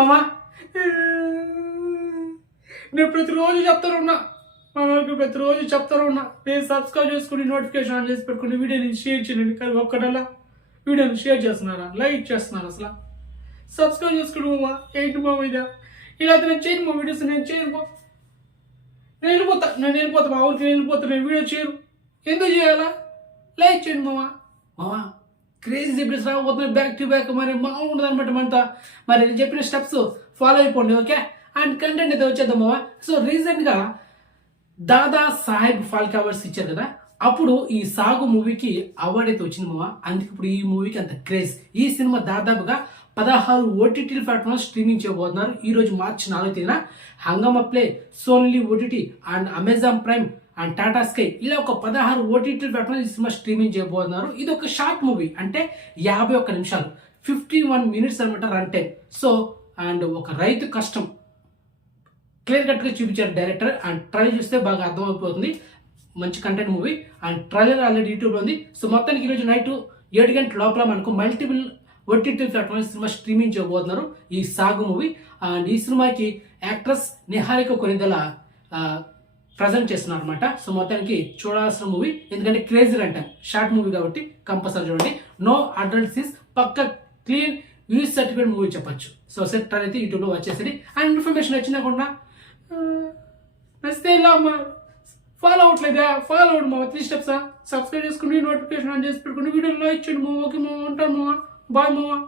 మామ నేను ప్రతిరోజు చెప్తాను ఉన్నా మా వాళ్ళకి ప్రతిరోజు చెప్తాను ఉన్నా ప్లీజ్ సబ్స్క్రైబ్ చేసుకుని నోటిఫికేషన్ ఆన్ చేసి పెట్టుకుని వీడియోని షేర్ చేయండి. కానీ ఒక్కటల్లా వీడియోని షేర్ చేస్తున్నారా, లైక్ చేస్తున్నారు, అసలు సబ్స్క్రైబ్ చేసుకుని మామ. ఏంటి మామ ఇదా ఇలా అయితే నేను చేయను మా వీడియోస్, నేను చేయను మా, నేను వెళ్ళిపోతా మా ఊరికి వెళ్ళిపోతా, నేను వీడియో చేయను. ఎందుకు చేయాలా? లైక్ చేయండి మామ. మామ క్రేజీ ఎపిసోడ్స్ రాబోతున్నాయి బ్యాక్ టు బ్యాక్, మరి బాగుంటుంది అనమాట మనతో. మరి నేను చెప్పిన స్టెప్స్ ఫాలో అయిపోండి, ఓకే? అండ్ కంటెంట్ అయితే వచ్చేద్దాం మామ. సో రీసెంట్గా దాదా సాహెబ్ ఫాల్కే అవార్డ్స్ ఇచ్చారు కదా, అప్పుడు ఈ సాగు మూవీకి అవార్డు అయితే వచ్చింది మామ. అందుకే ఇప్పుడు ఈ మూవీకి అంత క్రేజ్. ఈ సినిమా దాదాపుగా 16 ఓటీటీ ప్లాట్ఫామ్స్ స్ట్రీమింగ్ చేయబోతున్నారు. ఈ రోజు మార్చి 4వ తేదీన Hungama play, Sony OTT and Amazon Prime and Tata Sky ఇలా ఒక 16 ఓటీటీ ప్లాట్ఫామ్స్ ఈ సినిమా స్ట్రీమింగ్ చేయబోతున్నారు. ఇది ఒక షార్ట్ మూవీ, అంటే 51 నిమిషాలు, 51 మినిట్స్ అనమాట రన్ టైం. సో అండ్ ఒక రైతు కష్టం క్లియర్ కట్గా చూపించారు డైరెక్టర్. అండ్ ట్రైలర్ చూస్తే బాగా అర్థమైపోతుంది. మంచి content movie. And trailer already యూట్యూబ్లో ఉంది. సో మొత్తానికి ఈరోజు నైట్ 7 గంటల లోపల మనకు multiple OTT platform cinema streaming చేయబోతున్నారు ఈ సాగు మూవీ. అండ్ ఈ సినిమాకి యాక్ట్రెస్ నిహారిక కొనిదెల ప్రజెంట్ చేస్తున్నారు అనమాట. సో మొత్తానికి చూడాల్సిన మూవీ, ఎందుకంటే క్రేజీ అంటాం, షార్ట్ మూవీ కాబట్టి కంపల్సరీ చూడండి. నో అడల్ట్ సీన్స్, పక్క క్లీన్ యూజ్ సర్టిఫికేట్ మూవీ చెప్పొచ్చు. సో సెట్ అయితే యూట్యూబ్లో వచ్చేసి. అండ్ ఇన్ఫర్మేషన్ వచ్చినాకుండా నచ్చితే ఇలా ఫాలో అవ్వట్లేదా, ఫాలో అవ్వడు మా 3 స్టెప్స్. సబ్స్క్రైబ్ చేసుకుని నోటిఫికేషన్ ఆన్ చేసి పెట్టుకుని వీడియో లైక్ చేయండి మా. ఓకే మా, ఉంటాను మా, బాయ్ మా.